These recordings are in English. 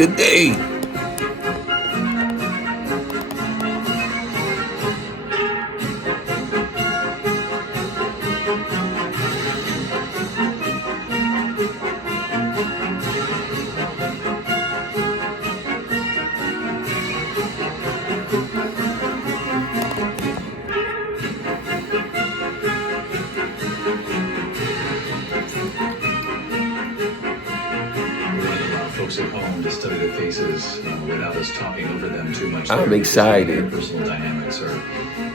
Good day. Folks at home to study their faces without us talking over them too much. I'm excited. Their personal dynamics are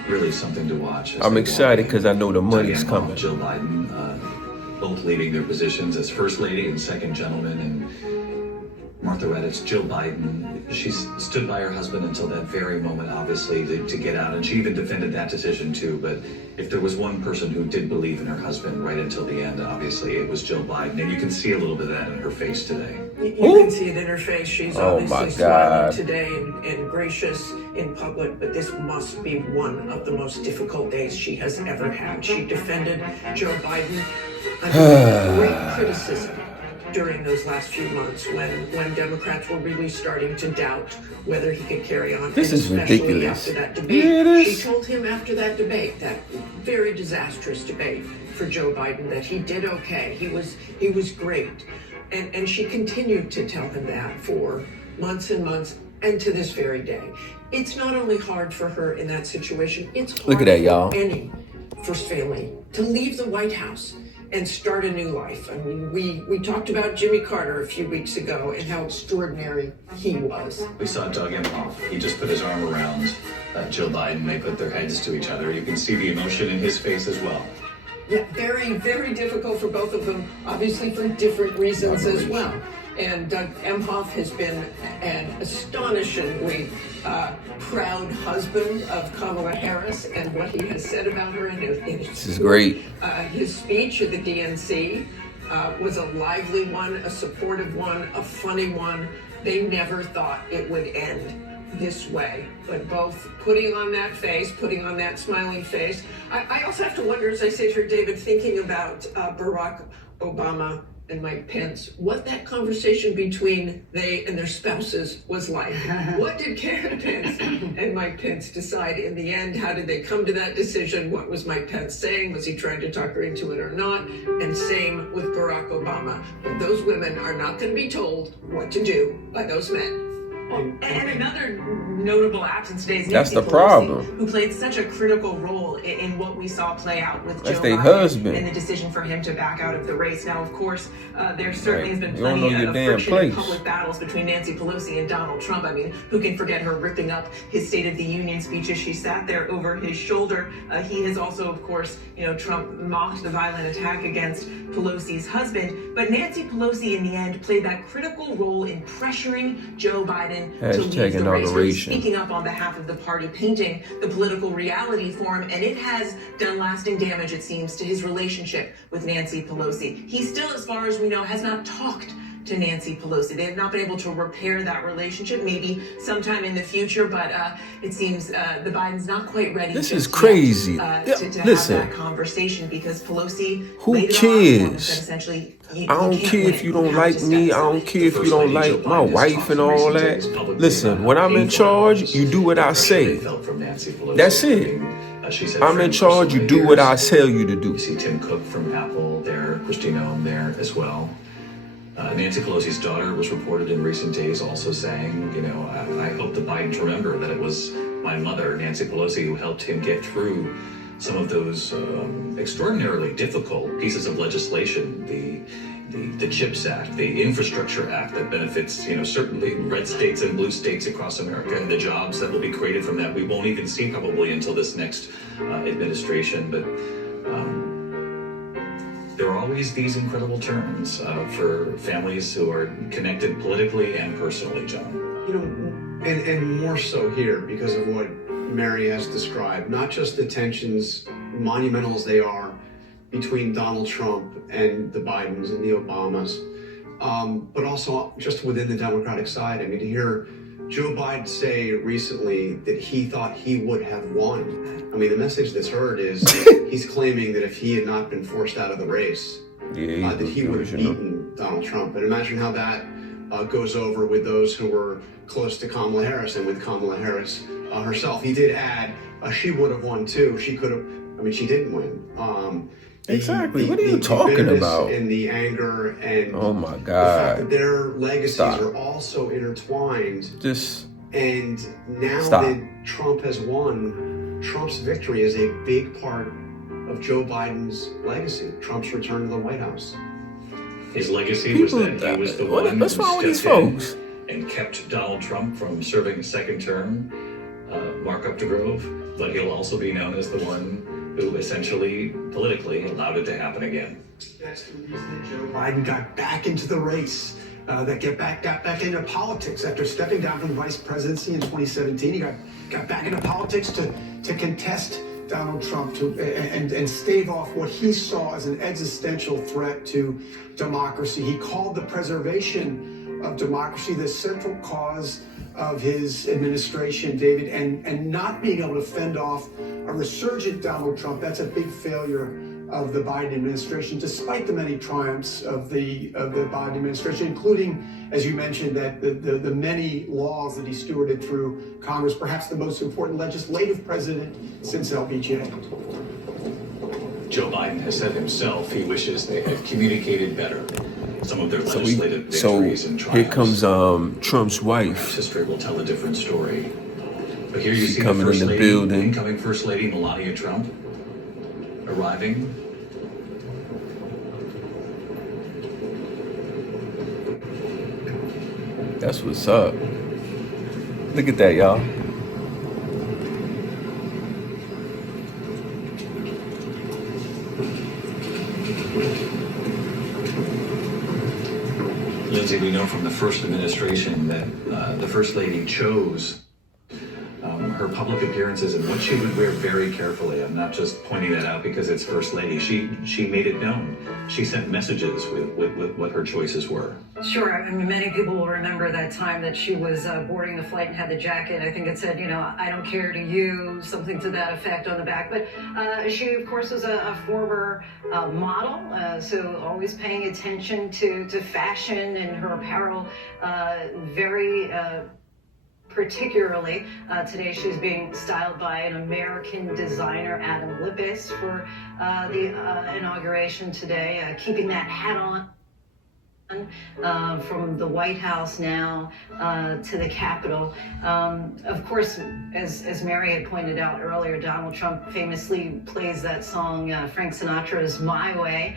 really something to watch. I'm excited because I know the money's coming. Jill Biden, both leaving their positions as First Lady and Second Gentleman, and Martha Raddatz, Jill Biden, she stood by her husband until that very moment, obviously, to get out. And she even defended that decision, too. But if there was one person who did believe in her husband right until the end, obviously, it was Jill Biden. And you can see a little bit of that in her face today. You can see it in her face. She's obviously smiling today and gracious in public. But this must be one of the most difficult days she has ever had. She defended Joe Biden under great criticism during those last few months when Democrats were really starting to doubt whether he could carry on. This is ridiculous. After that debate, Yeah, she told him after that debate, that very disastrous debate for Joe Biden, that he did okay. He was great. And she continued to tell him that for months and months, and to this very day. It's not only hard for her in that situation, it's hard Look at that, y'all. for any first family to leave the White House and start a new life. I mean, we talked about Jimmy Carter a few weeks ago and how extraordinary he was. We saw Doug Emhoff. He just put his arm around Jill Biden. They put their heads to each other. You can see the emotion in his face as well. Yeah, very, very difficult for both of them, obviously for different reasons as well. And Doug Emhoff has been an astonishingly proud husband of Kamala Harris and what he has said about her. And This is great. His speech at the DNC was a lively one, a supportive one, a funny one. They never thought it would end this way, but both putting on that face, putting on that smiling face. I also have to wonder, as I say to her, David, thinking about Barack Obama and Mike Pence, what that conversation between they and their spouses was like. What did Karen Pence and Mike Pence decide in the end? How did they come to that decision? What was Mike Pence saying? Was he trying to talk her into it or not? And same with Barack Obama. But those women are not going to be told what to do by those men. And another notable absence today is That's Nancy the Pelosi, problem. who played such a critical role in what we saw play out with That's Joe their Biden husband. and the decision for him to back out of the race. Now, of course, there certainly has been You don't plenty know your of damn friction place. and public battles between Nancy Pelosi and Donald Trump. I mean, who can forget her ripping up his State of the Union speech as she sat there over his shoulder? He has also, of course, Trump mocked the violent attack against Pelosi's husband. But Nancy Pelosi, in the end, played that critical role in pressuring Joe Biden to leave the race, really Inauguration. speaking up on behalf of the party, painting the political reality for him, and it has done lasting damage, it seems, to his relationship with Nancy Pelosi. He still, as far as we know, has not talked to Nancy Pelosi. They have not been able to repair that relationship, maybe sometime in the future, but it seems the Biden's not quite ready. This just is crazy. yet, Yeah, to listen. have that conversation, because Pelosi Who laid it on him and cares? said essentially, you I don't can't care win. if you don't have like to me. step I don't aside. care if you don't like my wife and all that. Listen, when I'm in charge, you do what I say. That's it. I'm in charge, you do what I tell you to do. You see Tim Cook from Apple there, Christina Ohm there as well. Nancy Pelosi's daughter was reported in recent days also saying, I hope the Bidens remember that it was my mother, Nancy Pelosi, who helped him get through some of those extraordinarily difficult pieces of legislation, the CHIPS Act, the Infrastructure Act that benefits, certainly red states and blue states across America, and the jobs that will be created from that we won't even see probably until this next administration. But there are always these incredible turns for families who are connected politically and personally, John. And more so here because of what Mary has described, not just the tensions, monumental as they are, between Donald Trump and the Bidens and the Obamas, but also just within the Democratic side. I mean, to hear Joe Biden say recently that he thought he would have won. I mean, the message that's heard is he's claiming that if he had not been forced out of the race, that he would have beaten Donald Trump. And imagine how that goes over with those who were close to Kamala Harris and with Kamala Harris herself. He did add, she would have won too. She could have, I mean, she didn't win. Exactly. What are you talking about? And the anger and oh my the fact God. that their legacies Stop. are all so intertwined. Just And now stop. that Trump has won, Trump's victory is a big part of Joe Biden's legacy, Trump's return to the White House. His legacy was that he was the one What's who wrong with these stepped in folks? and kept Donald Trump from serving a second term, Mark Updegrove, but he'll also be known as the one who essentially, politically, allowed it to happen again. That's the reason that Joe Biden got back into the race, got back into politics after stepping down from the vice presidency in 2017. He got back into politics to contest Donald Trump and stave off what he saw as an existential threat to democracy. He called the preservation of democracy the central cause of his administration, David, and not being able to fend off a resurgent Donald Trump. That's a big failure of the Biden administration, despite the many triumphs of the Biden administration, including, as you mentioned, that the many laws that he stewarded through Congress, perhaps the most important legislative president since LBJ. Joe Biden has said himself he wishes they had communicated better some of their legislative victories and triumphs. Here comes Trump's wife. History will tell a different story. But here you She's see coming the First in the Lady, building. incoming First Lady Melania Trump, arriving. That's what's up. Look at that, y'all. Lindsay, we know from the first administration that the First Lady chose her public appearances and what she would wear very carefully. I'm not just pointing that out because it's First Lady. She made it known. She sent messages with what her choices were. Sure. I mean, many people will remember that time that she was boarding the flight and had the jacket. I think it said, I don't care to you, something to that effect on the back. But she, of course, was a former model, so always paying attention to fashion and her apparel, very particularly. Today she's being styled by an American designer, Adam Lippis, for the inauguration today, keeping that hat on. From the White House now to the Capitol. Of course, as Mary had pointed out earlier, Donald Trump famously plays that song, Frank Sinatra's My Way.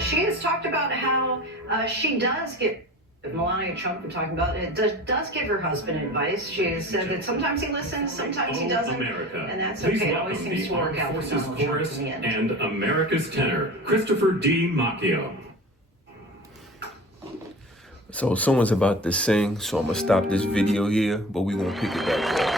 She has talked about how she does get Melania Trump, we're talking about, it does give her husband advice. She has said that sometimes he listens, sometimes he doesn't, and that's okay. It always seems to work out for Donald Trump in the end. And America's tenor, Christopher D. Macchio. So someone's about to sing, so I'm gonna stop this video here, but we gonna pick it back up.